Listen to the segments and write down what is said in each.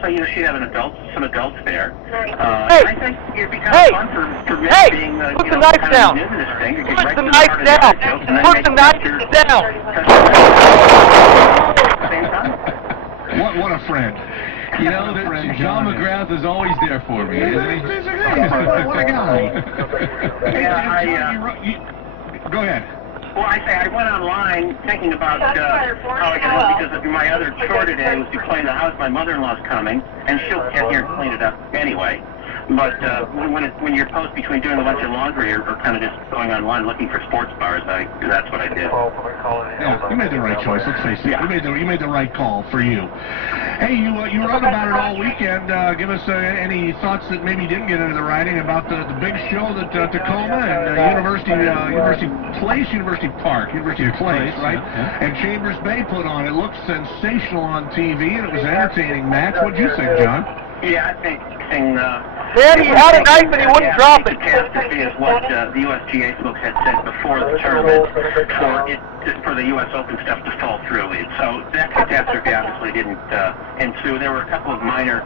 so you should have some adults there. Hey! I think it'd be kind of fun for me being, put the knife down! New to this thing. Put the knife down! Put the knife down! What a friend. You know, John McGrath is always there for me, isn't he? What a guy. Go ahead. Well, I went online thinking about how I could help because of my other chore today was to clean the house. My mother-in-law's coming, and she'll get here and clean it up anyway. But when you're posed between doing a bunch of laundry or kind of just going online looking for sports bars, that's what I did. Yeah, you made the right choice. Let's face it. Yeah. You made the right call for you. Hey, you wrote about it all weekend. Give us any thoughts that maybe didn't get into the writing about the big show that Tacoma and University Park, University Place, right? Yeah. And Chambers Bay put on. It looked sensational on TV, and it was entertaining. Max, what'd you think, John? Yeah, I think Man, he had a knife and he wouldn't drop it. Catastrophe is what the USGA folks had said before the tournament for the U.S. Open stuff to fall through. So that catastrophe obviously didn't ensue. There were a couple of minor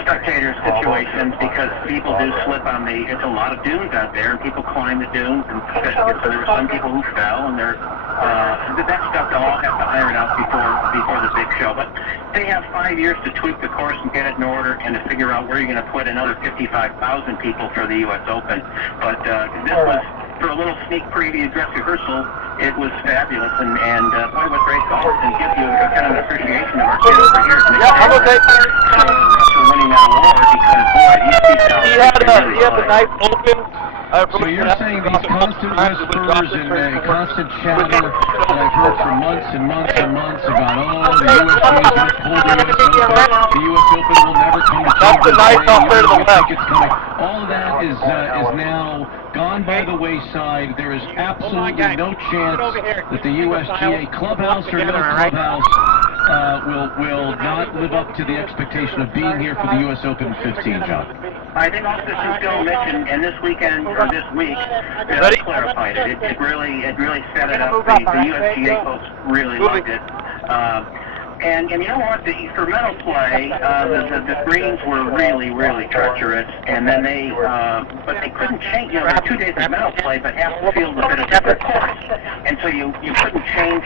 spectator situations because people do slip on it's a lot of dunes out there, and people climb the dunes, and so there were some people who fell, and that stuff they'll all have to iron out before the big show. But they have 5 years to tweak the course and get it in order and to figure out where you're going to put another 55,000 people for the U.S. Open. But this was, for a little sneak preview dress rehearsal, it was fabulous, and boy, what great golf, and gives you a kind of an appreciation of our kid over here. Yeah, I'm okay. For winning that award, because boy, he had the knife open. So you're saying these constant whispers and constant chatter that I've heard for months and months and months about, the USGA is just holding us over, the U.S. Open will never come to That's the knife off there to the left. All of that is now gone by the wayside. There is absolutely no chance that the USGA clubhouse or no clubhouse will not live up to the expectation of being here for the U.S. Open 15, John. I think all systems go, Mitch, and this weekend or this week, they clarified it. It really set it up. The USGA folks really loved it. And you know what? For medal play, the greens were really treacherous, and then but they couldn't change. You know, there were 2 days of medal play, but half the field was at a different course, and so you couldn't change.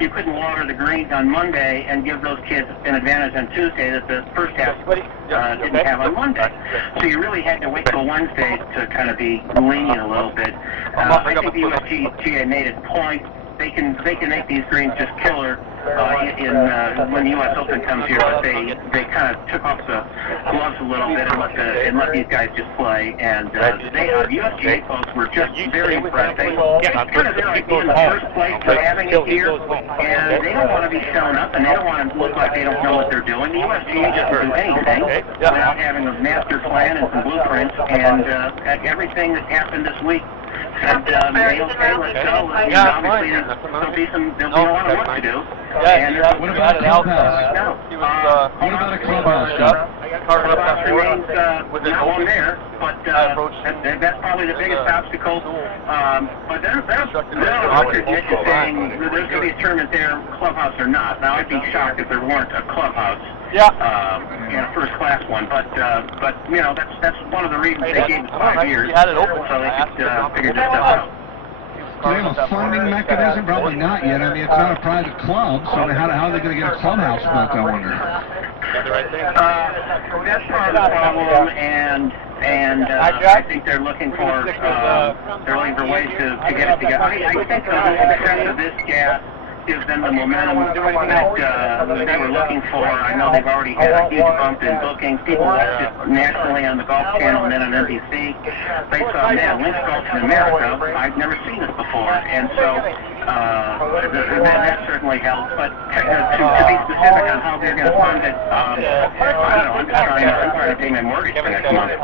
You couldn't water the greens on Monday and give those kids an advantage on Tuesday that the first half didn't have on Monday. So you really had to wait till Wednesday to kind of be lenient a little bit. I think the USGA made it point. They can make these greens just killer when the U.S. Open comes here, but they kind of took off the gloves a little bit and let these guys just play. And the USGA folks were just very impressed. They kind of like being the first place for having it here, and they don't want to be showing up, and they don't want to look like they don't know what they're doing. The USGA doesn't do anything without having a master plan and some blueprints, and everything that happened this week. And okay, let's go. Obviously, there'll be a lot of work to do. And what about a clubhouse? What about a clubhouse, John? Remains not one there, but that's probably the biggest obstacle. But there's Mitch is saying there's going to be a tournament there, clubhouse or not. Now, I'd be shocked if there weren't a clubhouse. First class one, but you know that's one of the reasons they gave us 5 years, so they could figure this stuff out. Do they have a funding mechanism? Probably not yet. I mean, it's not a private club, so how are they going to get a clubhouse built, I wonder? That's part of the problem, and I think they're looking for ways to get it together. I think the success of this gas gives them the momentum that they were looking for. I know they've already had a huge bump in bookings. People watched it nationally on the Golf Channel and then on NBC. They saw, man, Lynch Golf in America. I've never seen this before. And so that certainly helps. But to be specific on how they're going to fund it, I don't know. I'm trying to pay my mortgage for next month.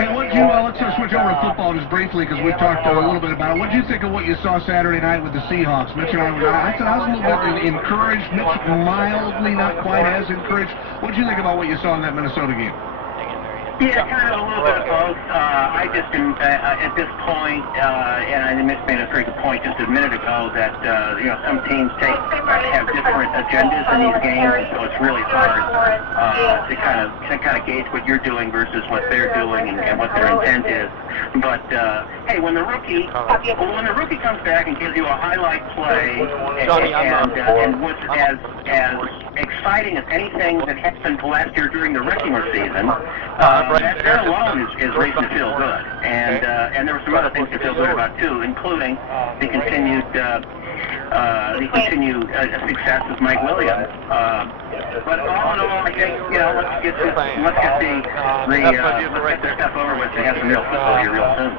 Hey, let's switch over to football just briefly because we talked a little bit about it. What did you think of what you saw Saturday night with the Seahawks? Mitch and I was a little bit encouraged. Mitch mildly, not quite as encouraged. What did you think about what you saw in that Minnesota game? Yeah, kind of a little bit of both. I just am, at this point, and I made a very good point just a minute ago that some teams have different agendas in these games, so it's really hard to kind of gauge what you're doing versus what they're doing and what their intent is. But hey, when the rookie comes back and gives you a highlight play and what's as exciting as anything that happened last year during the regular season, that alone is reason to feel good. And there were some other things to feel good about too, including the continued success of Mike Williams. But all in all, I think let's get this stuff over with and have some real football here real soon.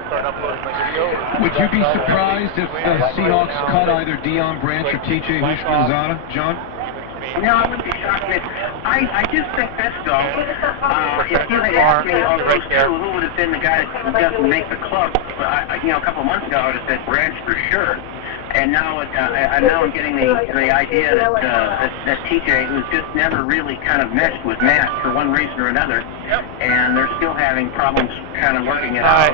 Would you be surprised if the Seahawks cut either Deion Branch or T.J. Husky-Lozada, John? No, I wouldn't be shocked. I just think this, though. If you had asked me on those two, who would have been the guy that doesn't make the club, a couple of months ago, I would have said Branch for sure. And now, I'm getting the idea that TJ, who's just never really kind of meshed with Matt for one reason or another, and they're still having problems kind of working it out,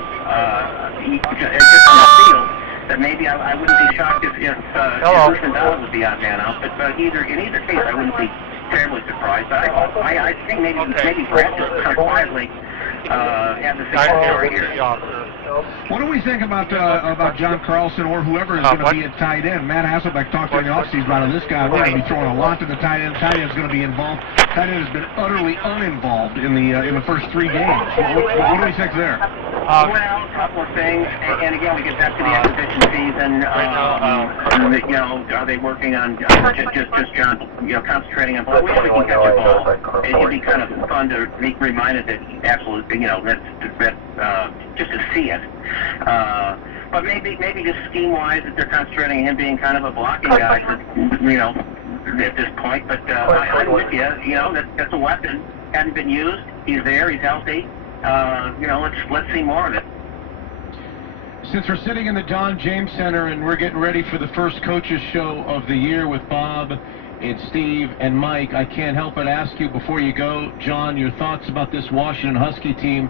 just in the field. That maybe I wouldn't be shocked if Husky would be on man out, but in either case, I wouldn't be terribly surprised. I think maybe Brad just kind of quietly have the same story here. What do we think about John Carlson or whoever is going to be at tight end? Matt Hasselbeck talked during the offseason about this guy. We're going to be throwing a lot to the tight end. Tight end is going to be involved. Tight end has been utterly uninvolved in the first 3 games. What do we think there? Well, a couple of things, and again, we get back to the acquisition season. Are they working on just John, concentrating on ball? We can catch a ball. It'd be kind of fun to be reminded that absolutely, just to see it. But maybe just scheme-wise, that they're concentrating on him being kind of a blocking guy at this point. But I'm with you. That's a weapon. Hadn't been used. He's there. He's healthy. Let's see more of it. Since we're sitting in the Don James Center and we're getting ready for the first coaches show of the year with Bob and Steve and Mike, I can't help but ask you before you go, John, your thoughts about this Washington Husky team.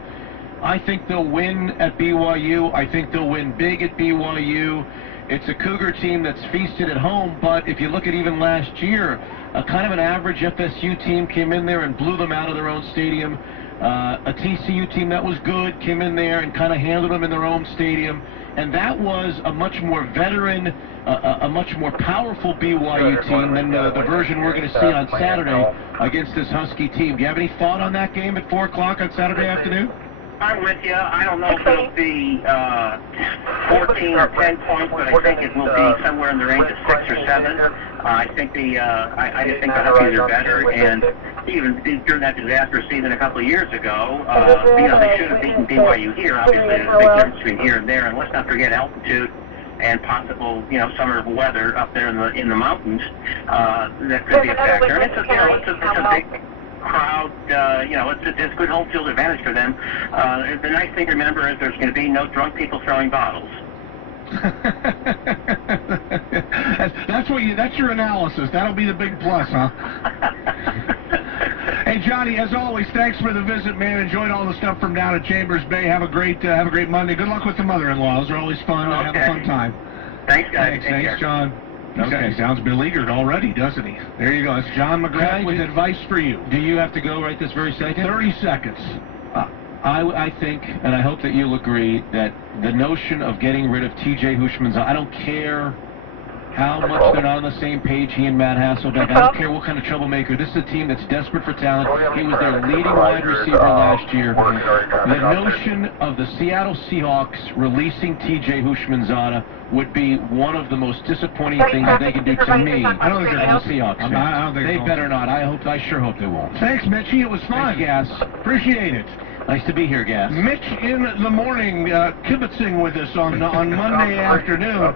I think they'll win at BYU. I think they'll win big at BYU. It's a Cougar team that's feasted at home, but if you look at even last year, a kind of an average FSU team came in there and blew them out of their own stadium. A TCU team that was good came in there and kind of handled them in their own stadium. And that was a much more veteran, a much more powerful BYU team than the version we're going to see on Saturday against this Husky team. Do you have any thought on that game at 4 o'clock on Saturday afternoon? I'm with you. I don't know if it'll be 14 or 10 points, but I think it will be somewhere in the range of 6 or 7. I think I just think the Huskies are better, and even during that disastrous season a couple of years ago, they should have beaten BYU here. Obviously, there's a big difference between here and there, and let's not forget altitude and possible, summer weather up there in the mountains. That could be a factor. And it's a big crowd, it's good home field advantage for them. The nice thing to remember is there's going to be no drunk people throwing bottles. That's your analysis. That'll be the big plus, huh? Hey, Johnny, as always, thanks for the visit, man. Enjoyed all the stuff from down at Chambers Bay. Have a great Monday. Good luck with the mother-in-laws. They're always fun. Okay. Have a fun time. Thanks, guys. Thanks, John. Okay, sounds beleaguered already, doesn't he? There you go. It's John McGrath with advice for you. Do you have to go right this very second? 30 seconds. I think, and I hope that you'll agree, that the notion of getting rid of T.J. Husky-Lozada, I don't care how much they're not on the same page, he and Matt Hasselbeck. I don't care what kind of troublemaker. This is a team that's desperate for talent. He was their leading wide receiver last year. The notion of the Seattle Seahawks releasing T.J. Husky-Lozada would be one of the most disappointing things that they can do to me. I don't think they're Seahawks. I don't think they better not. I sure hope they won't. Thanks, Mitchie. It was fun. Gas. Appreciate it. Nice to be here, Gas. Mitch in the morning, kibitzing with us on Monday afternoon.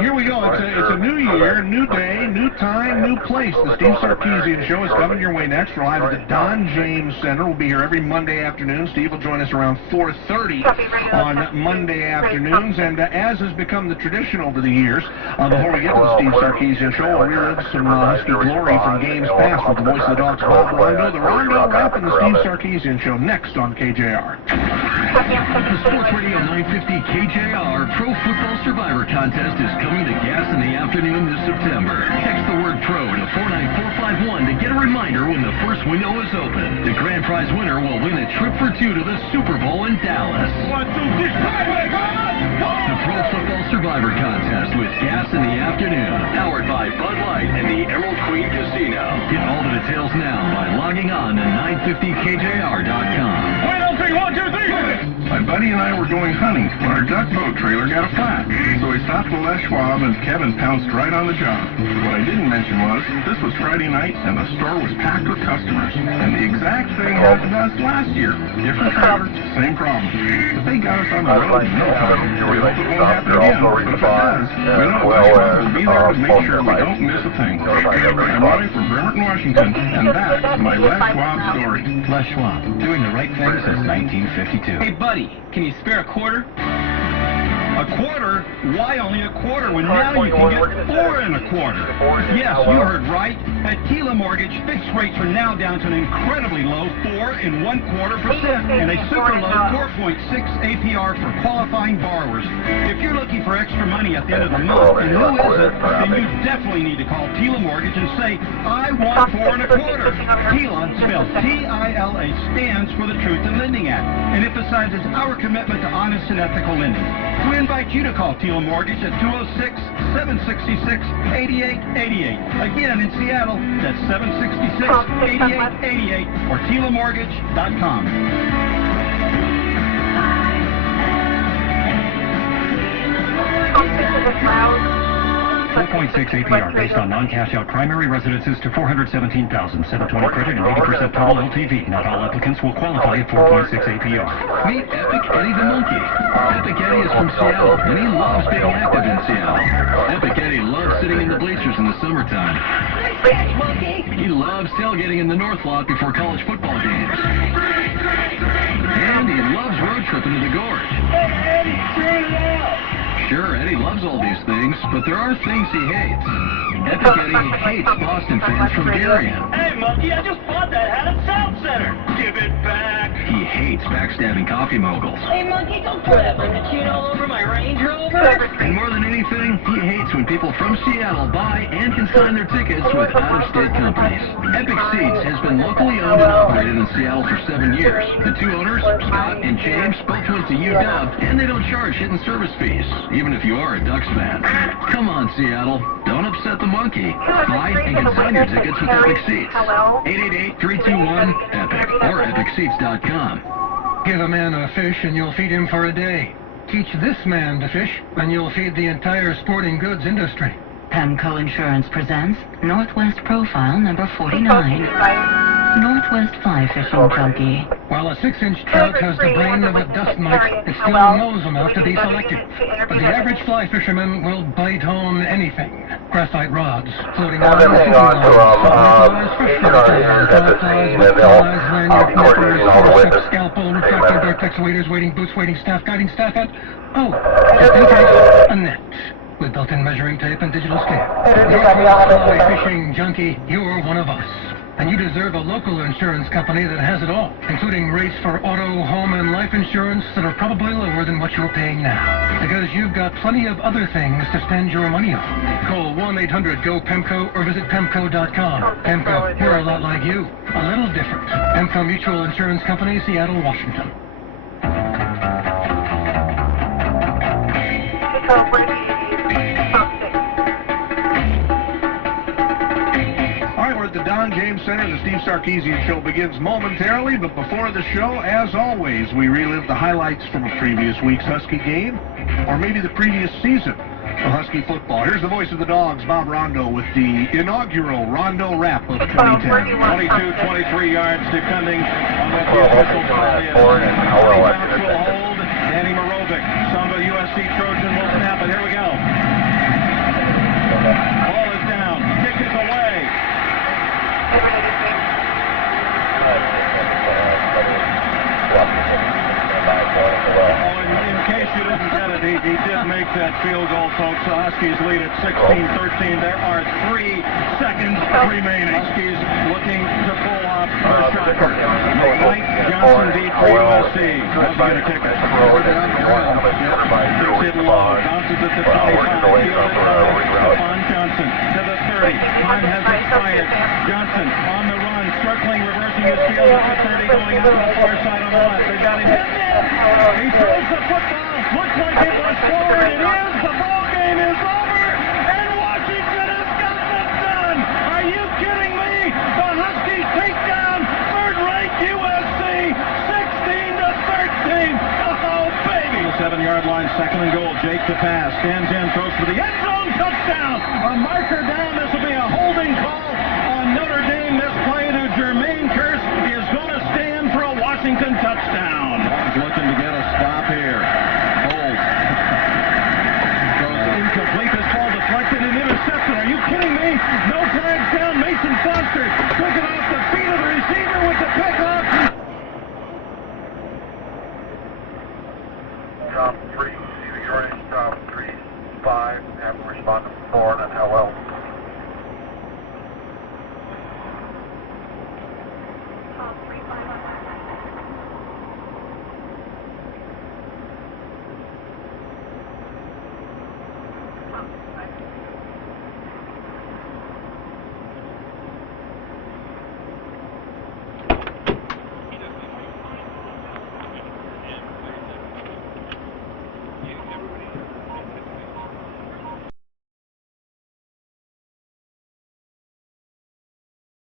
Here we go. It's a new year, new day, new time, new place. The Steve Sarkisian Show is coming your way next. We're live at the Don James Center. We'll be here every Monday afternoon. Steve will join us around 4:30 on Monday afternoons. And as has become the tradition over the years, before we get to the Steve Sarkisian Show, we'll relive some Husky glory from games past with the voice of the Dogs, Bob Rondo. The Rondo Rap and the Steve Sarkisian Show next on KJR. The Sports Radio 950 KJR Pro Football Survivor Contest is coming to Gas in the Afternoon this September. Text the word PRO to 49451 to get a reminder when the first window is open. The grand prize winner will win a trip for two to the Super Bowl in Dallas. The Pro Football Survivor Contest with Gas in the Afternoon, powered by Bud Light and the Emerald Queen Casino. Get all the details now by logging on to 950kjr.com. My buddy and I were going hunting when our duck boat trailer got a flat. So we stopped at Les Schwab and Kevin pounced right on the job. What I didn't mention was, this was Friday night and the store was packed with customers. And the exact thing happened to us last year. Different trailer, same problem. If they got us on the road in no time, we hope it won't happen again. But if it does, we know Les Schwab will be there to make sure we don't miss a thing. I'm Ronnie from Bremerton, Washington, and that's my Les Schwab story. Les Schwab, doing the right thing since 1952. Hey, buddy, can you spare a quarter? A quarter? Why only a quarter when now you can get 4 and a quarter? Yes, you heard right. At Tila Mortgage, fixed rates are now down to an incredibly low 4.25% and a super low 4.6 APR for qualifying borrowers. If you're looking for extra money at the end of the month, and who isn't, then you definitely need to call Tila Mortgage and say, I want 4 and a quarter. Tila, spelled T-I-L-A, stands for the Truth in Lending Act and emphasizes our commitment to honest and ethical lending. We invite you to call Tila Mortgage at 206-766-8888. Again, in Seattle, that's 766-8888 or TilaMortgage.com. 4.6 APR based on non-cash out primary residences to 417,000, 720 credit and 80% total LTV. Not all applicants will qualify at 4.6 APR. Meet Epic Eddie the Monkey. Epic Eddie is from Seattle, and he loves being active in Seattle. Epic Eddie loves sitting in the bleachers in the summertime. He loves tailgating in the North Lot before college football games. And he loves road tripping to the gorge. Sure, Eddie loves all these things, but there are things he hates. Epic Eddie hates Boston fans from Darien. Hey, monkey, I just bought that hat at South Center. Give it back. He hates backstabbing coffee moguls. Hey, monkey, don't put that machine all over my Range Rover. And more than anything, he hates when people from Seattle buy and can sign their tickets with out-of-state companies. Epic Seats has been locally owned and operated in Seattle for 7 years. The two owners, Scott and James, both went to UW, and they don't charge hidden service fees, even if you are a Ducks fan. Come on, Seattle. Don't upset the monkey. Buy and consign your tickets with Epic Seats. 888-321-EPIC or EpicSeats.com. Give a man a fish and you'll feed him for a day. Teach this man to fish and you'll feed the entire sporting goods industry. PEMCO Insurance presents Northwest Profile number 49. Northwest Fly Fishing Junkie. While a 6-inch trout has the brain of a dust mite, it still knows enough to be selective. But the average fly fisherman will bite on anything. Graphite rods, floating lines, fishing lines, flies, fresh flies, wet flies, lanyard nippers, forceps, scalpel, reflector, vortex waders, waiting boots, waiting staff, guiding staff, and, just in case, a net. With built-in measuring tape and digital scale. Northwest Fly Fishing Junkie, you're one of us. And you deserve a local insurance company that has it all, including rates for auto, home, and life insurance that are probably lower than what you're paying now. Because you've got plenty of other things to spend your money on. Call 1-800-GO-PEMCO or visit PEMCO.com. PEMCO, we're a lot like you. A little different. PEMCO Mutual Insurance Company, Seattle, Washington. The Don James Center, the Steve Sarkisian Show begins momentarily, but before the show, as always, we relive the highlights from a previous week's Husky game, or maybe the previous season of Husky football. Here's the voice of the Dogs, Bob Rondo, with the inaugural Rondo Wrap of 2010. 22-23 yards depending on what the officials call it. Boren and Howell will hold. Danny Morovic, Samba USC Trojan will snap it. Here we go. Ball is down. Kick is away. In case you didn't get it, he did make that field goal, folks. The Huskies lead at 16-13. There are 3 seconds remaining. Huskies looking to pull off Mike Johnson beat for USC. How's he going to kick it? Kicks it low. Bounces at the 25. Fielded by Stephon Johnson to the 30. Time has expired. Johnson on the run, circling, reversing his field at the 30, going into the far side on the left. They got him hit. He throws the football. Looks like it was forward. It is. The ball game is over. And Washington has got this done. Are you kidding me? The Huskies take down third-ranked USC 16-13. Oh, baby. 7-yard line, second and goal. Jake to pass. Stands in, throws for the end zone. Touchdown. A marker down. This will be